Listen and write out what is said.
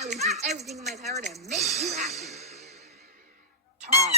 I will do everything in my power to make you happy. Tom.